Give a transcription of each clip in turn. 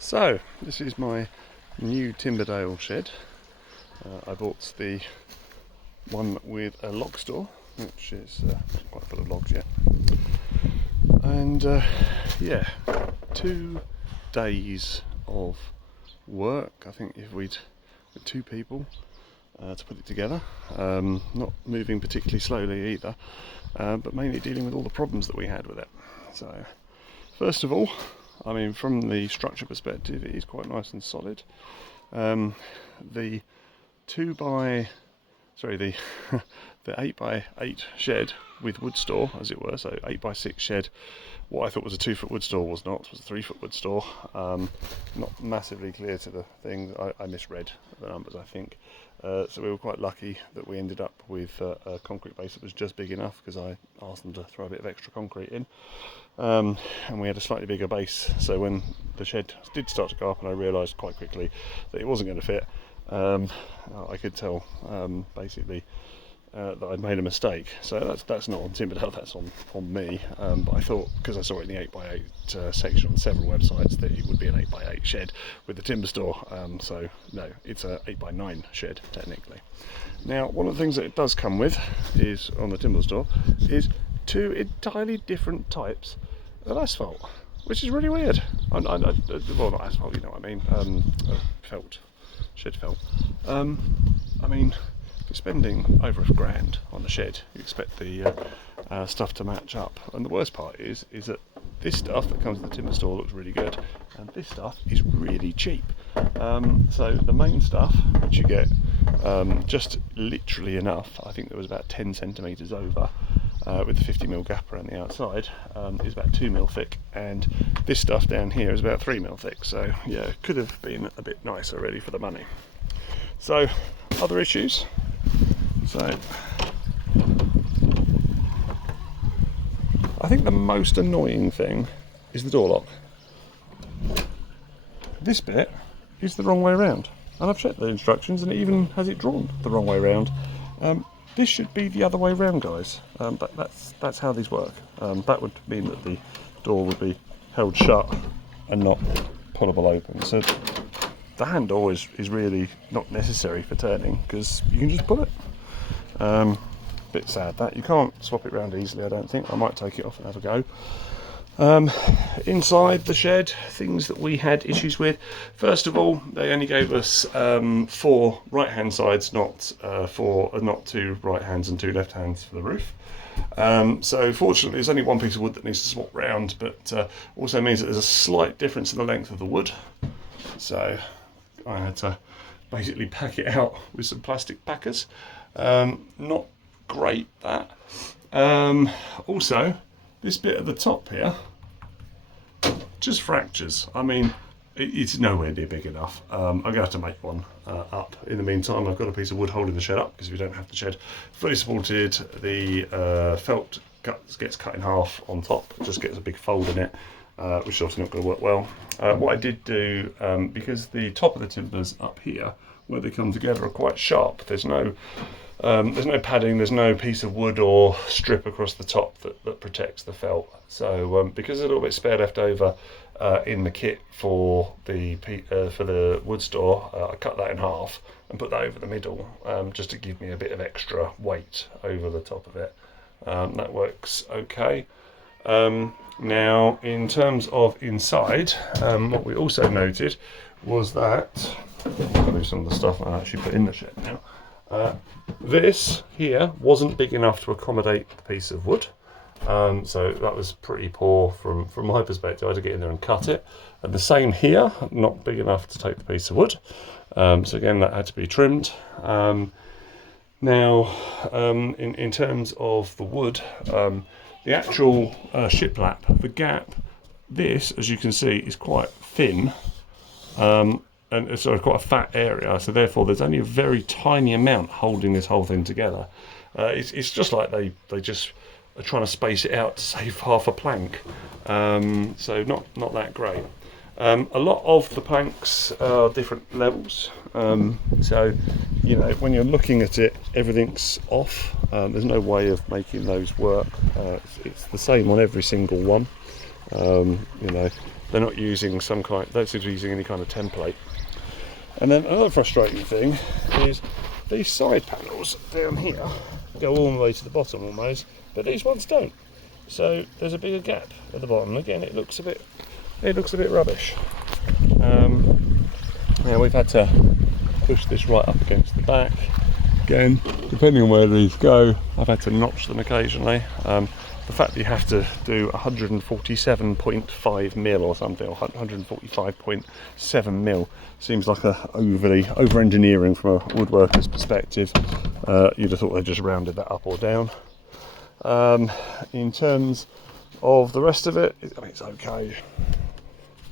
So, this is my new Timberdale shed. I bought the one with a log store, which is quite full of logs yet. And yeah, 2 days of work. I think if we'd with 2 people to put it together, not moving particularly slowly either, but mainly dealing with all the problems that we had with it. So, first of all, I mean, from the structure perspective, it is quite nice and solid. The 8x8 shed with wood store, as it were, so 8x6 shed. What I thought was a 2-foot wood store was not; it was a 3-foot wood store. Not massively clear to the thing. I misread the numbers, I think. So we were quite lucky that we ended up with a concrete base that was just big enough, because I asked them to throw a bit of extra concrete in. And we had a slightly bigger base, so when the shed did start to go up and I realised quite quickly that it wasn't going to fit, I could tell basically that I'd made a mistake. So that's not on Timberdale, that's on me. But I thought, because I saw it in the 8x8 section on several websites, that it would be an 8x8 shed with the timber store. So no, it's a 8x9 shed technically. Now, one of the things that it does come with is, on the timber store, is 2 entirely different types of asphalt, which is really weird. Well, not asphalt, you know what I mean. Felt, shed felt. I mean, if you're spending over £1,000 on the shed, you expect the stuff to match up. And the worst part is that this stuff that comes in the timber store looks really good, and this stuff is really cheap. So the main stuff, which you get just literally enough, I think there was about 10 centimetres over, with the 50mm gap around the outside, is about 2mm thick, and this stuff down here is about 3mm thick. So yeah, it could have been a bit nicer really for the money. So other issues. So I think the most annoying thing is the door lock. This bit is the wrong way around, and I've checked the instructions and it even has it drawn the wrong way around. This should be the other way round, guys. That's how these work. That would mean that the door would be held shut and not pullable open. So the handle is really not necessary for turning, because you can just pull it. Bit sad that you can't swap it around easily, I don't think. I might take it off and have a go. Inside the shed, things that we had issues with. First of all, they only gave us 4 right hand sides, not 2 right hands and 2 left hands for the roof. So fortunately there's only 1 piece of wood that needs to swap round, but also means that there's a slight difference in the length of the wood. So I had to basically pack it out with some plastic packers. Not great, that. Also, this bit at the top here just fractures. I mean, it's nowhere near big enough. I'm going to have to make one up. In the meantime, I've got a piece of wood holding the shed up, because if you don't have the shed fully supported, the felt gets cut in half on top. It just gets a big fold in it, which is obviously not going to work well. What I did do, because the top of the timbers up here, where they come together, are quite sharp. There's no padding, there's no piece of wood or strip across the top that protects the felt. So because there's a little bit spare left over in the kit for the wood store, I cut that in half and put that over the middle, just to give me a bit of extra weight over the top of it. That works okay. Now, in terms of inside, what we also noted was that, I'll move some of the stuff I actually put in the shed now. This here wasn't big enough to accommodate the piece of wood, so that was pretty poor from my perspective. I had to get in there and cut it. And the same here, not big enough to take the piece of wood, so again that had to be trimmed. Now, in terms of the wood, the actual shiplap, the gap, this, as you can see, is quite thin. And it's quite a fat area, so therefore there's only a very tiny amount holding this whole thing together. It's just like they just are trying to space it out to save half a plank, so not that great. A lot of the planks are different levels, so you know, when you're looking at it, everything's off. There's no way of making those work. It's the same on every single one. You know, they're not using some kind, they don't seem to be using any kind of template. And then another frustrating thing is these side panels down here go all the way to the bottom almost, but these ones don't. So there's a bigger gap at the bottom. Again, it looks a bit rubbish. Now we've had to push this right up against the back. Again, depending on where these go, I've had to notch them occasionally. The fact that you have to do 147.5 mil or something, or 145.7 mil, seems like over engineering from a woodworker's perspective. You'd have thought they just rounded that up or down. In terms of the rest of it, I mean, it's okay,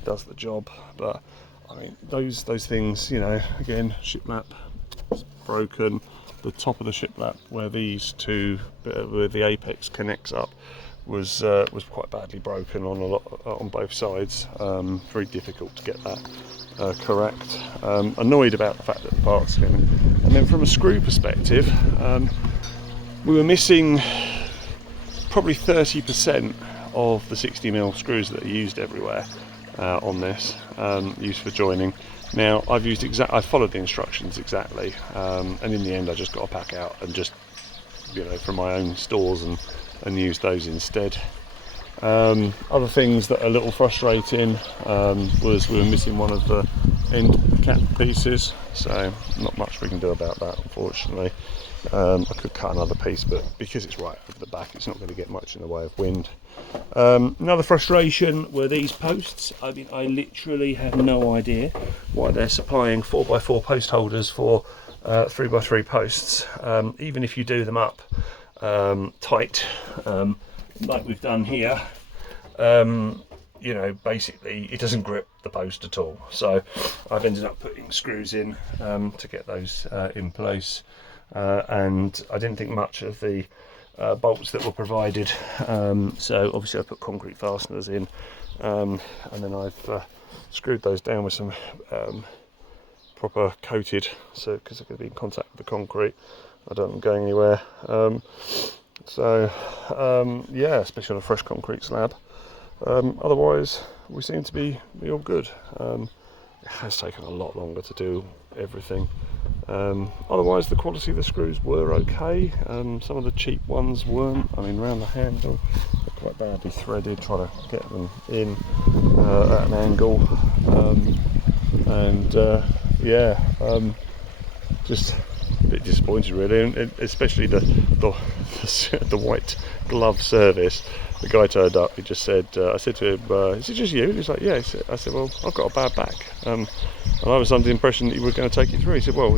does the job, but I mean, those things, you know, again, shiplap is broken. The top of the shiplap, where these two, where the apex connects up, was quite badly broken on both sides. Very difficult to get that correct. Annoyed about the fact that the parts came in. And then from a screw perspective, we were missing probably 30% of the 60mm screws that are used everywhere on this, used for joining. Now I followed the instructions exactly, and in the end I just got a pack out and just, you know, from my own stores and use those instead. Other things that are a little frustrating was we were missing one of the end cap pieces, so not much we can do about that, unfortunately. I could cut another piece, but because it's right over the back, it's not going to get much in the way of wind. Another frustration were these posts. I mean, I literally have no idea why they're supplying 4x4 post holders for 3x3 posts. Even if you do them up tight, like we've done here, you know, basically it doesn't grip the post at all. So I've ended up putting screws in to get those in place. And I didn't think much of the bolts that were provided, so obviously I put concrete fasteners in, and then I've screwed those down with some proper coated, so because they're going to be in contact with the concrete, I don't want them going anywhere. Yeah, especially on a fresh concrete slab. Otherwise we seem to be all good. It has taken a lot longer to do everything. Otherwise the quality of the screws were okay. Some of the cheap ones weren't. I mean, around the handle they're quite badly threaded, trying to get them in at an angle, just a bit disappointed really, and especially the white glove service. The guy turned up, he just said, I said to him, is it just you? And he's like, yeah. I said, well, I've got a bad back. And I was under the impression that you were going to take it through. He said, well,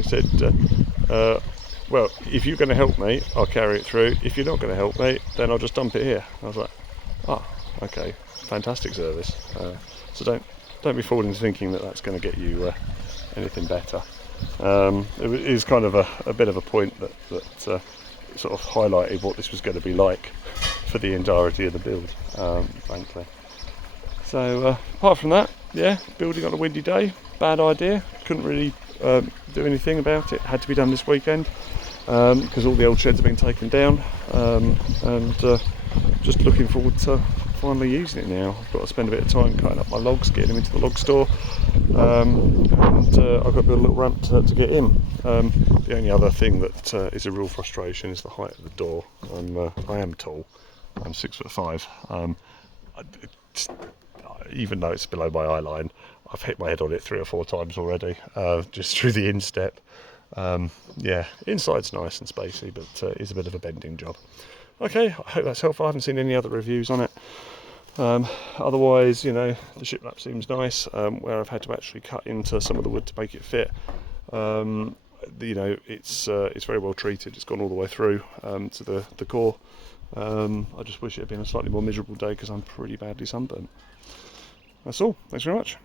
well, if you're going to help me, I'll carry it through. If you're not going to help me, then I'll just dump it here. I was like, oh, okay, fantastic service. So don't be fooled into thinking that that's going to get you anything better. It is kind of a bit of a point that sort of highlighted what this was going to be like for the entirety of the build, frankly. So apart from that, yeah, building on a windy day, bad idea. Couldn't really do anything about it. Had to be done this weekend because all the old sheds have been taken down, and just looking forward to finally using it now. I've got to spend a bit of time cutting up my logs, getting them into the log store, and I've got to build a little ramp to get in. The only other thing that is a real frustration is the height of the door. I am tall. I'm 6'5". Even though it's below my eye line, I've hit my head on it 3 or 4 times already, just through the instep. Yeah, inside's nice and spacey, but it's a bit of a bending job. Okay, I hope that's helpful. I haven't seen any other reviews on it. Otherwise, you know, the shiplap seems nice. Where I've had to actually cut into some of the wood to make it fit. You know, it's very well treated. It's gone all the way through to the core. I just wish it had been a slightly more miserable day because I'm pretty badly sunburnt. That's all. Thanks very much.